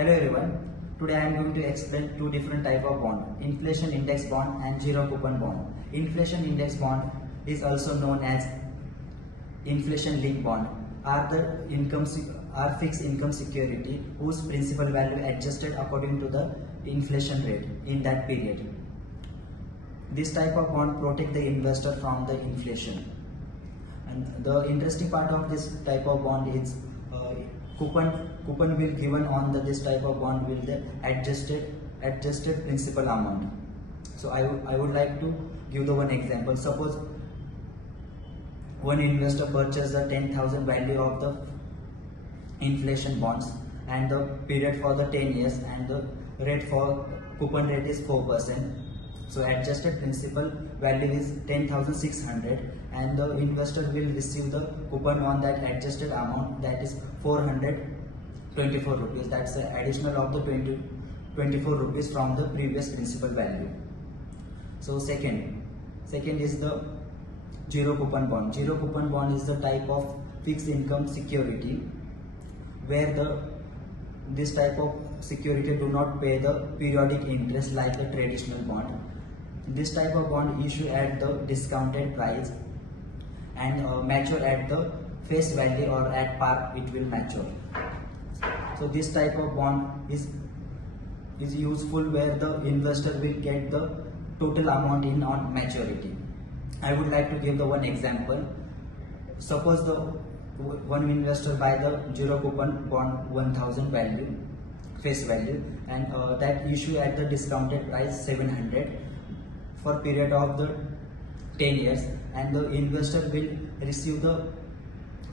Hello everyone. Today I am going to explain two different type of bond: inflation index bond and zero coupon bond. Inflation index bond is also known as inflation linked bond. Are fixed income security whose principal value adjusted according to the inflation rate in that period. This type of bond protect the investor from the inflation. And the interesting part of this type of bond is coupon will given on this type of bond will the adjusted principal amount. So I would like to give the one example. Suppose one investor purchased the 10,000 value of the inflation bonds and the period for the 10 years and the rate for coupon rate is 4%. So adjusted principal value is 10,600 and the investor will receive the coupon on that adjusted amount, that is 424 rupees. That's the additional of the 24 rupees from the previous principal value. So second is the zero coupon bond. Zero coupon bond is the type of fixed income security where this type of security do not pay the periodic interest like a traditional bond. This type of bond issue at the discounted price and mature at the face value or at par it will mature. So this type of bond is useful where the investor will get the total amount in on maturity. I would like to give the one example. Suppose the one investor buy the zero coupon bond 1000 value face value and that issue at the discounted price 700 for period of the 10 years and the investor will receive the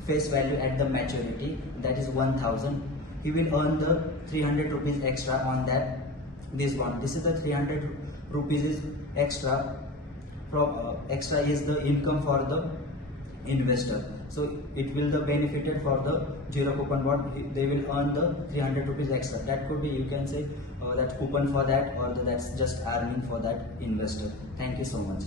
face value at the maturity, that is 1000. He will earn the 300 rupees extra on that this one. This is the 300 rupees is extra from extra is the income for the investor. So it will the benefited for the zero coupon bond. They will earn the 300 rupees extra. That could be, you can say that coupon for that, or that's just earning for that investor. Thank you so much.